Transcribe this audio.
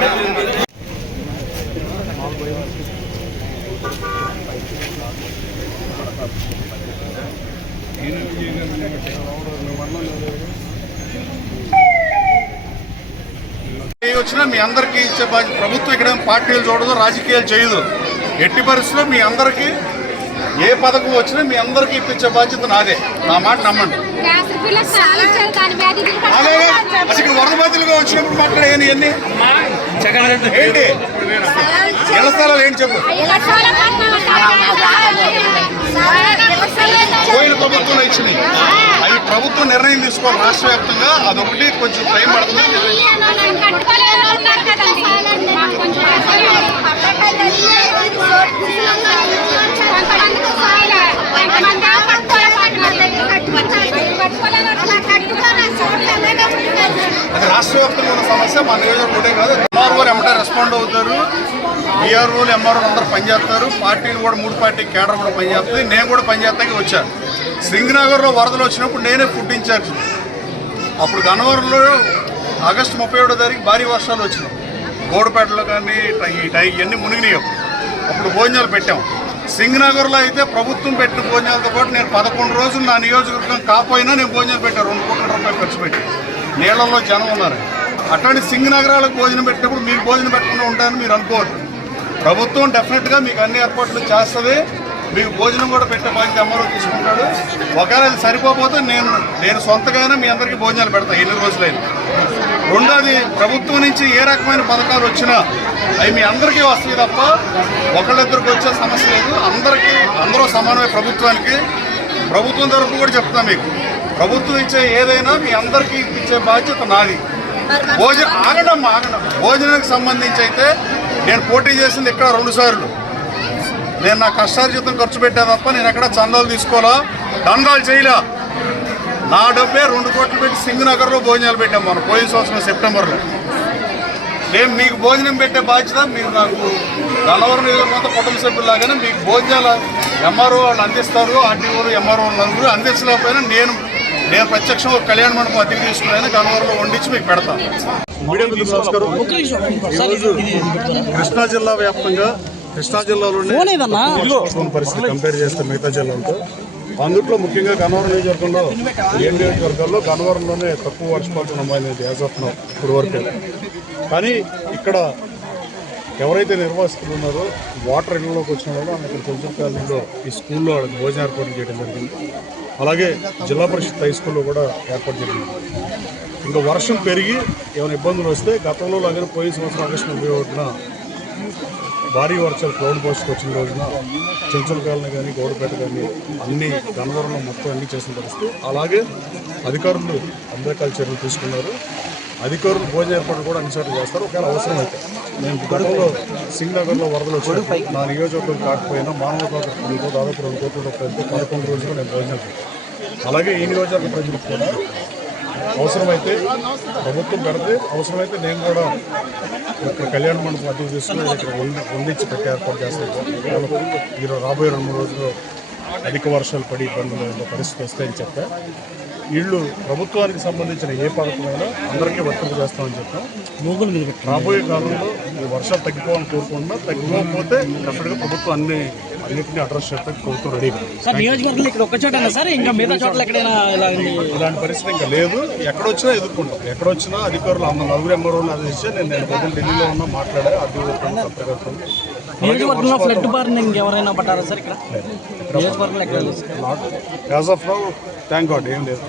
తర్వాత వచ్చినా మీ అందరికీ ఇచ్చే బాధ్యత ప్రభుత్వం ఇక్కడ పార్టీలు చూడదు రాజకీయాలు చేయదు. ఎట్టి పరిస్థితుల్లో మీ అందరికీ ఏ పథకం వచ్చినా మీ అందరికీ ఇప్పించే బాధ్యత నాదే. నా మాట నమ్మండి. అసలు వరద బాధ్యులుగా వచ్చినప్పుడు మాట్లాడే ఏంటి? ఇళ్ళ స్థలాలు ఏంటి చెప్పు? పోయిన ప్రభుత్వంలో ఇచ్చినాయి. అవి ప్రభుత్వం నిర్ణయం తీసుకోవాలి రాష్ట్ర వ్యాప్తంగా అదొకటి కొంచెం టైం పడుతుంది అది రాష్ట్ర వ్యాప్తంగా ఉన్న సమస్య మా నియోజకవర్గం కాదు. ఎంఆర్ఓలు ఎమ్మటే రెస్పాండ్ అవుతారు. బీఆర్ఓలు ఎంఆర్ఓలు అందరూ పనిచేస్తారు. పార్టీలు కూడా మూడు పార్టీ కేడర్ కూడా పనిచేస్తుంది. నేను కూడా పనిచేస్తానికి వచ్చాను సింగనగర్లో వరదలు వచ్చినప్పుడు నేనే ఫుడ్ ఇన్ఛార్జ్ అప్పుడు గన్నవరంలో ఆగస్టు ముప్పై ఏడో తారీఖు భారీ వర్షాలు వచ్చినాయి. గోడపేటలో కానీ టై ఇవన్నీ మునిగినాయి అప్పుడు. భోజనాలు పెట్టాం. సింగనగర్లో అయితే ప్రభుత్వం పెట్టిన భోజనాలతో పాటు నేను పదకొండు రోజులు నా నియోజకవర్గం కాపోయినా నేను భోజనాలు పెట్టాను రెండు కోట్ల రూపాయలు ఖర్చు పెట్టి. నీళ్ళల్లో జనం ఉన్నారు. అటువంటి సింగనగరాలకు భోజనం పెట్టినప్పుడు మీకు భోజనం పెట్టకుండా ఉంటాయని మీరు అనుకోవద్దు. ప్రభుత్వం డెఫినెట్గా మీకు అన్ని ఏర్పాట్లు చేస్తుంది. మీకు భోజనం కూడా పెట్టే బాధ్యత అమ్మలో తీసుకుంటాడు. ఒకవేళ అది సరిపోతే నేను నేను సొంతగానే మీ అందరికీ భోజనాలు పెడతాను ఎన్ని రోజులైనా. రెండోది ప్రభుత్వం నుంచి ఏ రకమైన పథకాలు వచ్చినా అవి మీ అందరికీ వస్తాయి తప్ప ఒకళ్ళిద్దరికి వచ్చే సమస్య లేదు. అందరికీ అందరూ సమానమే ప్రభుత్వానికి. ప్రభుత్వం తరఫు కూడా చెప్తాను మీకు. ప్రభుత్వం ఇచ్చే ఏదైనా మీ అందరికీ ఇచ్చే బాధ్యత నాది. భోజనం ఆగడం ఆగడం భోజనానికి సంబంధించి అయితే నేను పోటీ చేసింది ఇక్కడ రెండు సార్లు. నేను నా కష్టార్జితం ఖర్చు పెట్టా తప్ప నేను ఎక్కడ చందాలు తీసుకోవాలా దందాలు చేయలా. నా డబ్బే రెండు కోట్లు పెట్టి సింగనగర్లో భోజనాలు పెట్టాం మనం పోయిన సంవత్సరం సెప్టెంబర్లో. నేను మీకు భోజనం పెట్టే బాధ్యత మీరు నాకు గలవరం నియోజకవర్గ కుటుంబ సభ్యులాగానే మీకు భోజనాలు ఎంఆర్ఓ వాళ్ళు అందిస్తారు ఆర్టీఓలు ఎంఆర్ఓ నలుగురు అందించలేకపోయినా నేను నేను ప్రత్యక్షంగా ఒక కళ్యాణ మండపం అతిథి తీసుకుని గన్నవరంలో వండించి మీకు పెడతాను మీడియాకు నమస్కారం. ఈరోజు కృష్ణా జిల్లా వ్యాప్తంగా కృష్ణా జిల్లాలోనే వర్షపాతం పరిస్థితి కంపేర్ చేస్తే మిగతా జిల్లాలతో. అందుట్లో ముఖ్యంగా గన్నవరం నియోజకవర్గంలో ఏ నియోజకవర్గాల్లో గన్నవరంలోనే తక్కువ వర్షపాతం నమోదైంది యాజ్ ఆఫ్ నౌ ఇప్పుడు వరకు. కానీ ఇక్కడ ఎవరైతే నిర్వాసితులు ఉన్నారో వాటర్ ఇళ్ళలోకి వచ్చిన వాళ్ళు ఇక్కడ కొంచెం కాలంలో ఈ స్కూల్లో వాళ్ళకి భోజన ఏర్పాటు చేయడం జరిగింది. అలాగే జిల్లా పరిషత్ హై స్కూల్లో కూడా ఏర్పాటు జరిగింది. ఇంకా వర్షం పెరిగి ఏమైనా ఇబ్బందులు వస్తే గతంలో లాగానే పోయిన సంవత్సరం ఆగస్టు ముప్పై ఒకటిన భారీ వర్షాలు క్లౌడ్ బస్ట్కి వచ్చిన రోజున చెంచుల కాలనీ కానీ గౌడపేట కానీ అన్ని గన్నవరంలో మొత్తం అన్ని చేసిన పరిస్థితి. అలాగే అధికారులు అన్ని చర్యలు తీసుకున్నారు. అధికారులు భోజన ఏర్పాటు కూడా అన్ని చోట్ల చేస్తారు. ఒకవేళ అవసరం అయితే నేను గతంలో సింగనగర్లో వరదలు వచ్చాయి. నా నియోజకవర్గం కాకపోయినా మానవ పాత్రతో దాదాపు రెండు కోట్ల రూపాయలతో పదకొండు రోజులు నేను భోజనం అలాగే ఈ నియోజకవర్గ ప్రజలకు కూడా అవసరమైతే ప్రభుత్వం పెడితే అవసరమైతే నేను కూడా ఇక్కడ కళ్యాణ మండపం అతిథి తీసుకుని ఇక్కడ వండి వండించి పెట్టే ఏర్పాటు చేస్తాను. ఈరోజు రాబోయే రెండు మూడు రోజుల్లో అధిక వర్షాలు పడి ఇబ్బందులు పరిస్థితి వస్తాయని చెప్పా. వీళ్ళు ప్రభుత్వానికి సంబంధించిన ఏ పథకమైనా అందరికీ వర్తింపు చేస్తామని చెప్పాం. రాబోయే కాలంలో ఈ వర్షాలు తగ్గిపోవాలని కోరుకుంటున్నా. తగ్గిపోకపోతే డెఫినెట్గా ప్రభుత్వం అన్ని అన్నింటినీ అడ్రస్ చేయడానికి ప్రభుత్వం రెడీగా ఉంది. సార్ నియోజకవర్గంలో ఇక్కడ ఒక్క చోట సార్? ఇంకా మిగతా చోట్ల ఎక్కడైనా? ఇలాంటి పరిస్థితి ఇంకా లేదు. ఎక్కడొచ్చినా ఎదుర్కొంటాం. ఎక్కడొచ్చినా అధికారులు అమ్మ నలుగురు ఎంబరోళ్ళు ఆదేశించి నేను నేను పొద్దున్న ఢిల్లీలో ఉన్నా మాట్లాడా అధికారులు పత్రికలతో నియోజకవర్గంలో ఫ్లడ్ బారిన ఎవరైనా పడ్డారా సార్ ఇక్కడ? నియోజకవర్గంలో ఎక్కడ. As of now thank god ఏం లేదు.